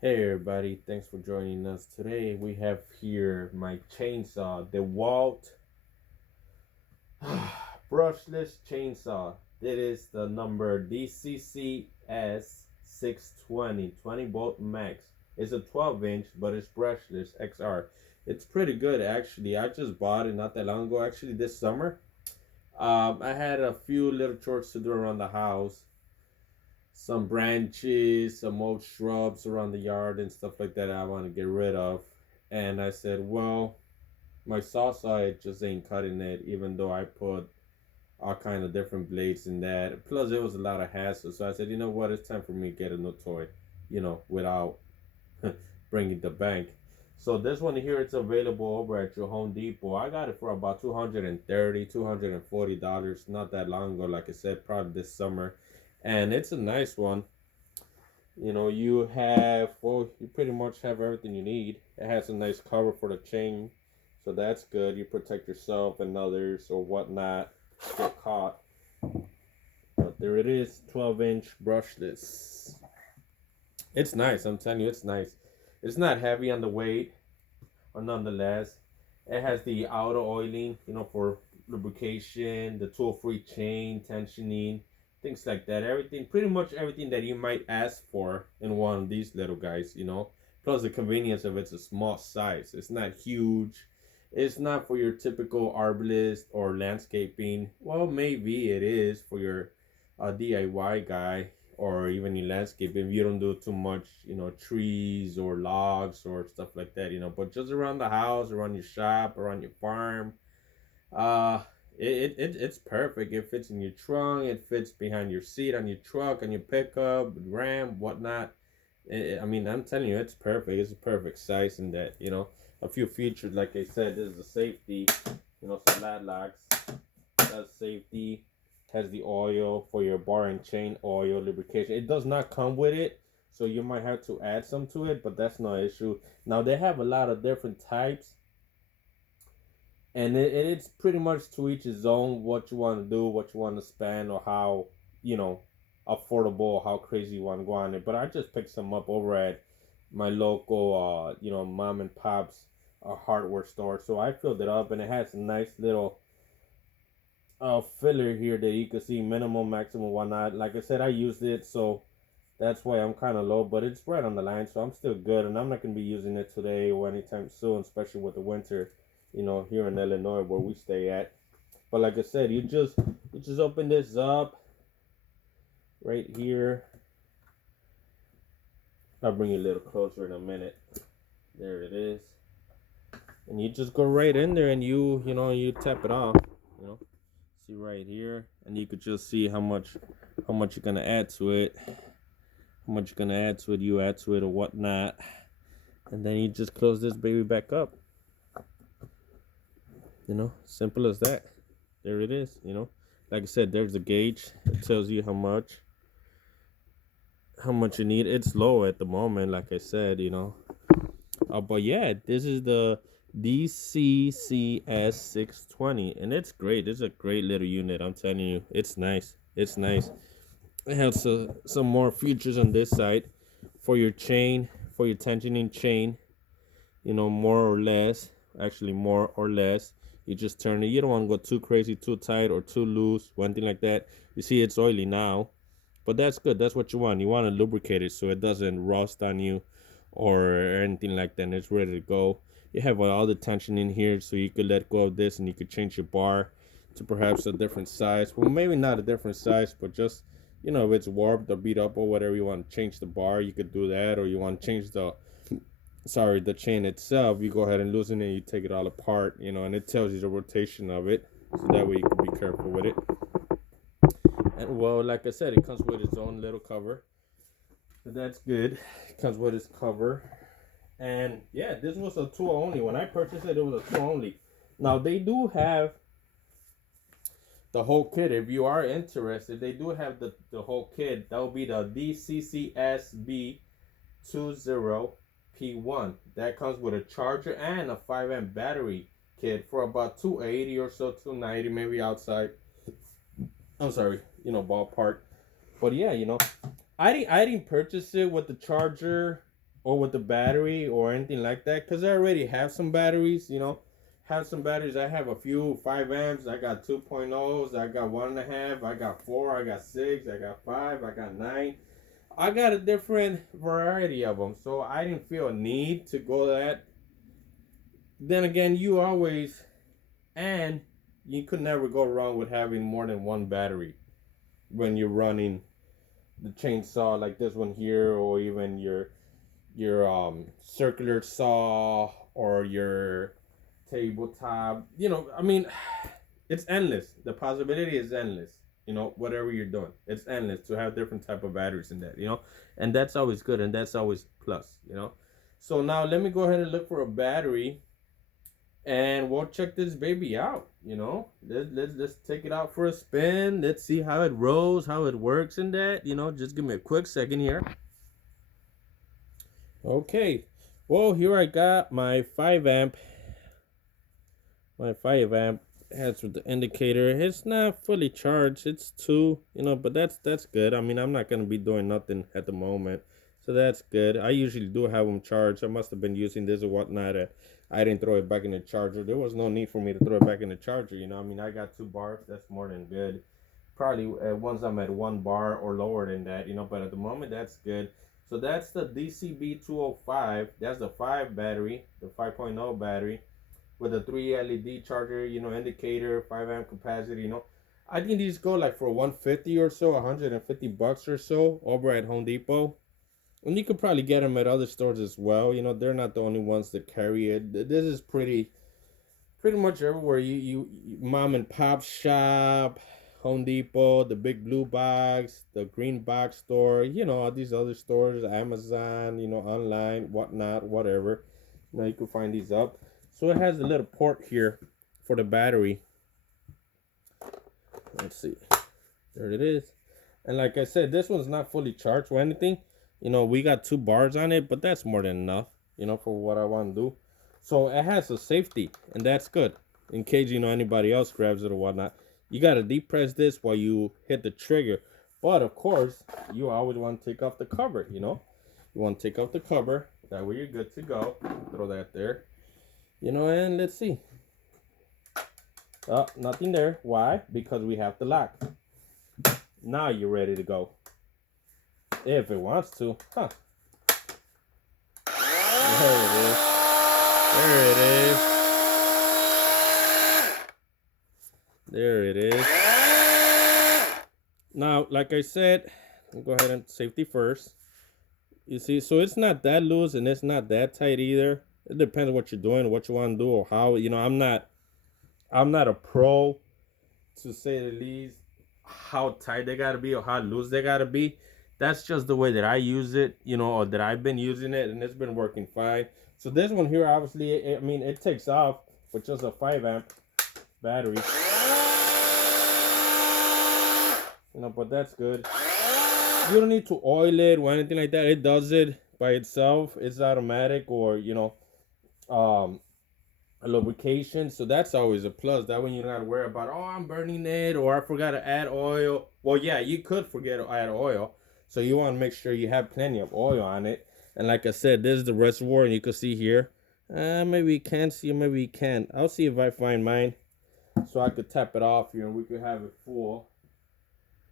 Hey everybody, thanks for joining us. Today we have here my chainsaw, DeWalt brushless chainsaw. It is the number DCCS620 12 max. It's a 12-inch, but it's brushless XR. It's pretty good actually. I just bought it not that long ago, actually this summer. I had a few little chores to do around the house, some branches, some old shrubs around the yard and stuff like that I want to get rid of. And I said, well, my saw it just ain't cutting it, even though I put all kind of different blades in that. Plus, it was a lot of hassle. So I said, you know what? It's time for me to get a new toy, without bringing the bank. So this one here, it's available over at your Home Depot. I got it for about $240 not that long ago, like I said, probably this summer. And it's a nice one. You pretty much have everything you need. It has a nice cover for the chain, so that's good. You protect yourself and others or whatnot get caught. But there it is, 12-inch brushless. It's nice. I'm telling you, it's nice. It's not heavy on the weight, or nonetheless, it has the auto oiling, for lubrication, the tool-free chain, tensioning, things like that. Everything, pretty much everything that you might ask for in one of these little guys. Plus the convenience of it's a small size. It's not huge. It's not for your typical arborist or landscaping. Well, maybe it is for your DIY guy or even in landscaping. If you don't do too much, trees or logs or stuff like that. But just around the house, around your shop, around your farm, uh, it's perfect. It fits in your trunk. It fits behind your seat on your truck, on your pickup, ram, whatnot. I mean, I'm telling you, it's perfect. It's a perfect size in that. A few features, like I said, this is a safety. Some lat locks. That's safety. Has the oil for your bar and chain oil lubrication. It does not come with it, so you might have to add some to it, but that's no issue. Now they have a lot of different types, and it's pretty much to each his own what you want to do, what you want to spend, or how you know affordable, how crazy you want to go on it. But I just picked some up over at my local, mom and pops hardware store. So I filled it up, and it has a nice little filler here that you can see minimum, maximum, whatnot. Like I said, I used it, so that's why I'm kind of low, but it's right on the line, so I'm still good, and I'm not gonna be using it today or anytime soon, especially with the winter, here in Illinois where we stay at. But like I said, you just open this up right here. I'll bring you a little closer in a minute. There it is, and you just go right in there, and you tap it off. You know, see right here, and you could just see how much you're gonna add to it, you add to it or whatnot, and then you just close this baby back up. Simple as that. There it is. Like I said, there's the gauge. It tells you how much you need. It's low at the moment, like I said. But yeah, this is the DCCS620, and it's great. It's a great little unit. I'm telling you, it's nice. It's nice. It has some more features on this side for your chain, for your tensioning chain. More or less. Actually, more or less. You just turn it. You don't want to go too crazy, too tight, or too loose, or anything like that. You see, it's oily now, but that's good. That's what you want. You want to lubricate it so it doesn't rust on you or anything like that. And it's ready to go. You have all the tension in here, so you could let go of this and you could change your bar to perhaps a different size. Well, maybe not a different size, but just if it's warped or beat up or whatever, you want to change the bar, you could do that. Or you want to change the chain itself, you go ahead and loosen it, you take it all apart, and it tells you the rotation of it, so that way you can be careful with it. And well, like I said, it comes with its own little cover, so that's good. It comes with its cover. And yeah, this was a tool only. When I purchased it, it was a tool only. Now they do have the whole kit. If you are interested, they do have the whole kit. That will be the DCCSB20P1. That comes with a charger and a 5 amp battery kit for about $280 or so, $290 maybe outside. I'm sorry, ballpark. But yeah, I didn't purchase it with the charger or with the battery or anything like that, because I already have some batteries, have some batteries. I have a few 5 amps. I got 2.0s. I got 1.5. I got 4. I got 6. I got 5. I got 9. I got a different variety of them. So I didn't feel a need to go that. Then again, and you could never go wrong with having more than one battery when you're running the chainsaw like this one here, or even your circular saw or your tabletop. I mean, it's endless. The possibility is endless. Whatever you're doing, it's endless to have different type of batteries in that. And that's always good, and that's always plus. So now let me go ahead and look for a battery, and we'll check this baby out. Let's take it out for a spin. Let's see how it rolls, how it works in that. Just give me a quick second here. Okay, well, here I got my 5 amp. My 5 amp has with the indicator. It's not fully charged. It's 2, but that's good. I mean, I'm not gonna be doing nothing at the moment, so that's good. I usually do have them charged. I must have been using this or whatnot. I didn't throw it back in the charger. There was no need for me to throw it back in the charger. I mean, I got 2 bars. That's more than good. Probably once I'm at 1 bar or lower than that. But at the moment, that's good. So that's the DCB205. That's the 5 battery, the 5.0 battery, with a 3 LED charger, indicator, 5 amp capacity. I think these go like for 150 or so, $150 or so over at Home Depot. And you could probably get them at other stores as well. They're not the only ones that carry it. This is pretty much everywhere. You mom and pop shop, Home Depot, the big blue box, the green box store, all these other stores, Amazon, online, whatnot, whatever. You can find these up. So it has a little port here for the battery. Let's see. There it is. And like I said, this one's not fully charged or anything. We got 2 bars on it, but that's more than enough, for what I want to do. So it has a safety, and that's good. In case, anybody else grabs it or whatnot. You got to depress this while you hit the trigger. But, of course, you always want to take off the cover, You want to take off the cover. That way you're good to go. Throw that there. And let's see. Nothing there. Why? Because we have the lock. Now you're ready to go. If it wants to. Huh. There it is. There it is. There it is. Now, like I said, I'll go ahead and safety first. You see, so it's not that loose and it's not that tight either. It depends on what you're doing, what you want to do, or how. I'm not a pro, to say the least, how tight they gotta be or how loose they gotta be. That's just the way that I use it, or that I've been using it, and it's been working fine. So this one here, obviously, it takes off with just a 5 amp battery. But that's good. You don't need to oil it or anything like that. It does it by itself. It's automatic, or a lubrication, so that's always a plus. That way you're not worried about, I'm burning it, or I forgot to add oil. Well, yeah, you could forget to add oil, so you want to make sure you have plenty of oil on it. And like I said, this is the reservoir, and you can see here. Maybe you can't see, maybe you can't. I'll see if I find mine, so I could tap it off here, and we could have it full.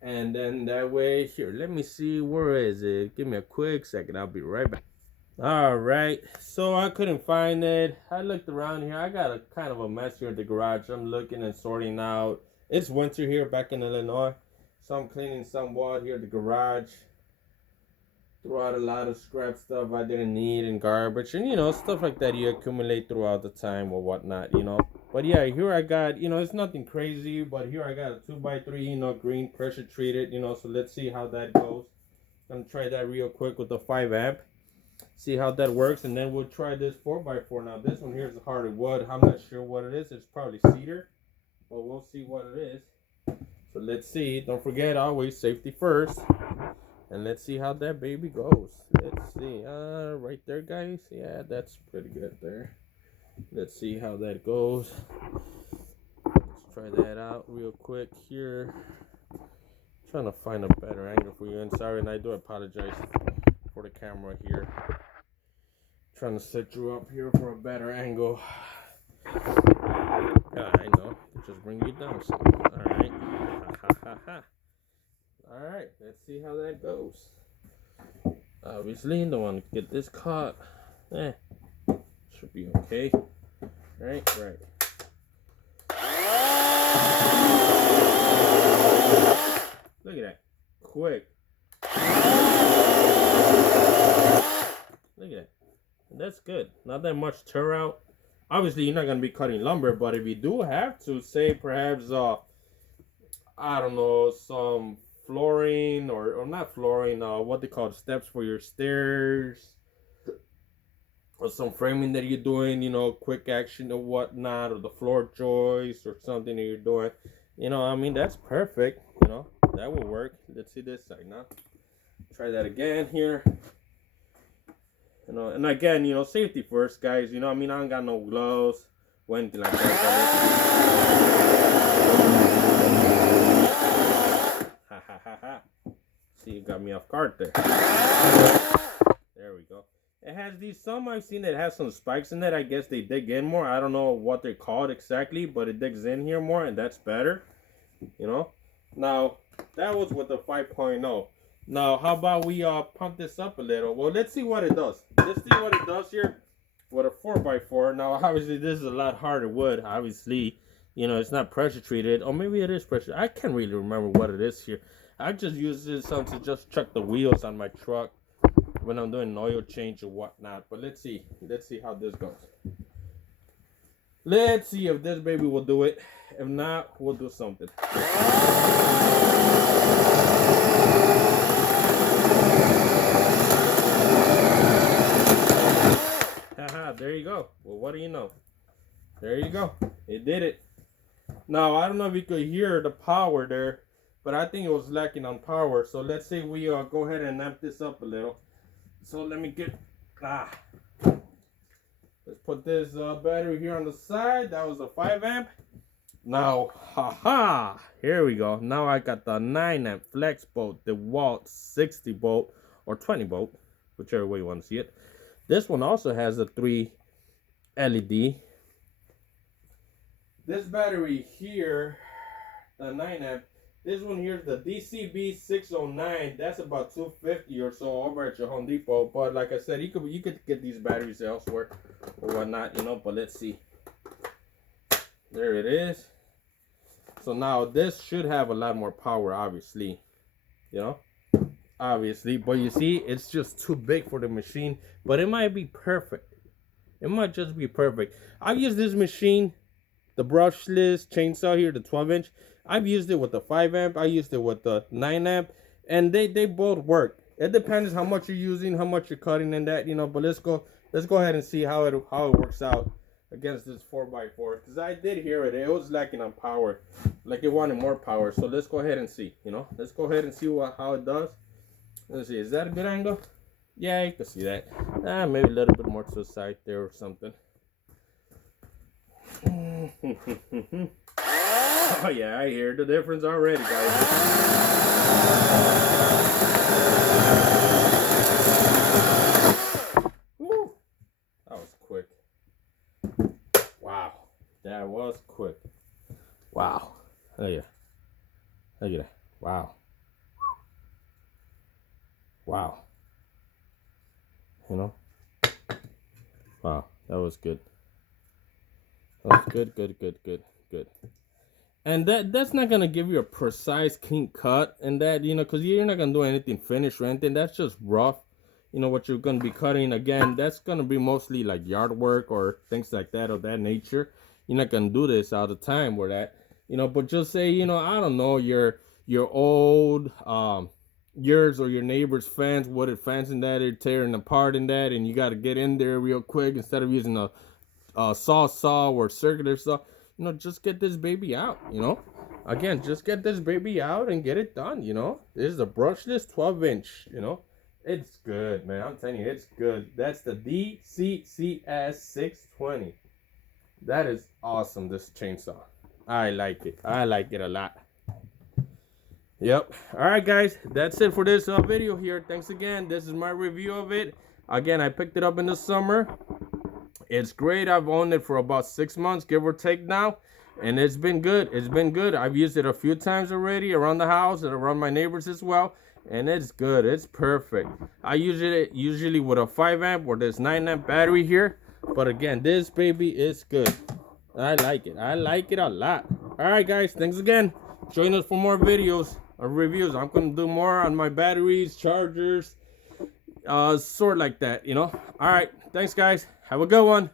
And then that way, here, let me see, where is it? Give me a quick second, I'll be right back. All right, so I couldn't find it. I looked around here. I got a kind of a mess here at the garage. I'm looking and sorting out. It's winter here back in Illinois, so I'm cleaning somewhat here at the garage. Threw out a lot of scrap stuff I didn't need and garbage, and stuff like that you accumulate throughout the time or whatnot, But yeah, here I got, it's nothing crazy, but here I got a 2x3, green pressure treated, so let's see how that goes. I'm gonna try that real quick with the 5 amp. See how that works, and then we'll try this 4x4. Now this one here is a hardwood wood. I'm not sure what it is. It's probably cedar, but we'll see what it is. So let's see. Don't forget, always safety first, and let's see how that baby goes. Let's see. Right there, guys. Yeah, that's pretty good there. Let's see how that goes. Let's try that out real quick here. Trying to find a better angle for you, and sorry, and I do apologize for the camera here. trying to set you up here for a better angle. Yeah, I know. Just bring you down some. Alright. Alright, let's see how that goes. Obviously, don't want to get this caught. Should be okay. Right. Look at that. Quick. Look at that. That's good. Not that much tear out. Obviously, you're not going to be cutting lumber, but if you do have to, say perhaps, I don't know, some flooring or not flooring, what they call steps for your stairs, or some framing that you're doing, you know, quick action or whatnot, or the floor joist or something that you're doing, you know, I mean, that's perfect, you know, that will work. Let's see this side now. Try that again here. You know, and again, you know, safety first, guys. You know, I mean, I don't got no gloves or anything like that. See, you got me off guard there. There we go. It has these, some I've seen that has some spikes in it. I guess they dig in more. I don't know what they're called exactly, but it digs in here more, and that's better. You know? Now, that was with the 5.0. Now, how about we pump this up a little? Well, let's see what it does. Let's see what it does here with a 4x4. Now, obviously, this is a lot harder wood. Obviously, you know, it's not pressure treated. Or maybe it is pressure. I can't really remember what it is here. I just use this to just check the wheels on my truck when I'm doing an oil change or whatnot. But let's see. Let's see how this goes. Let's see if this baby will do it. If not, we'll do something. There you go. Well, what do you know? There you go. It did it. Now, I don't know if you could hear the power there, but I think it was lacking on power. So let's say we go ahead and amp this up a little. So let me get, let's put this battery here on the side. That was a 5 amp. Now, here we go. Now I got the 9 amp flex bolt, the DeWalt 60 volt or 20 volt, whichever way you want to see it. This one also has a 3 LED. This battery here, the 9 amp, this one here is the DCCS620. That's about $250 or so over at your Home Depot. But like I said, you could get these batteries elsewhere or whatnot, you know. But let's see. There it is. So now this should have a lot more power, obviously, you know. Obviously, but you see, it's just too big for the machine, but it might be perfect. It might just be perfect. I've used this machine, the brushless chainsaw here, the 12-inch. I've used it with the 5 amp. I used it with the 9 amp, and they both work. It depends how much you're using, how much you're cutting in that, you know. But let's go ahead and see how it works out against this 4x4, because I did hear it. It was lacking on power, like it wanted more power. So let's go ahead and see, you know. Let's go ahead and see how it does. Let's see, is that a good angle? Yeah, you can see that. Maybe a little bit more to the side there or something. Oh yeah, I hear the difference already, guys. Woo. That was quick. Wow, that was quick. Wow. Look at that. Look at that. Wow. Wow. You know? Wow, that was good. That was good. And that's not gonna give you a precise clean cut, and that, you know, because you're not gonna do anything finished or anything. That's just rough. You know what you're gonna be cutting. Again, that's gonna be mostly like yard work or things like that of that nature. You're not gonna do this all the time or that, you know. But just say, you know, I don't know, your old yours or your neighbor's fence, wooded fence, and that are tearing apart in that, and you got to get in there real quick instead of using a saw or circular saw. You know, just get this baby out, you know. Again, just get this baby out and get it done, you know. This is a brushless 12-inch, you know. It's good, man. I'm telling you, it's good. That's the DCCS620. That is awesome, this chainsaw. I like it. I like it a lot. Yep. All right, guys. That's it for this video here. Thanks again. This is my review of it. Again, I picked it up in the summer. It's great. I've owned it for about 6 months, give or take now. And it's been good. It's been good. I've used it a few times already around the house and around my neighbors as well. And it's good. It's perfect. I use it usually with a 5 amp or this 9 amp battery here. But again, this baby is good. I like it. I like it a lot. Alright guys, thanks again. Join us for more videos or reviews. I'm going to do more on my batteries, chargers, sort like that, you know. Alright, thanks guys. Have a good one.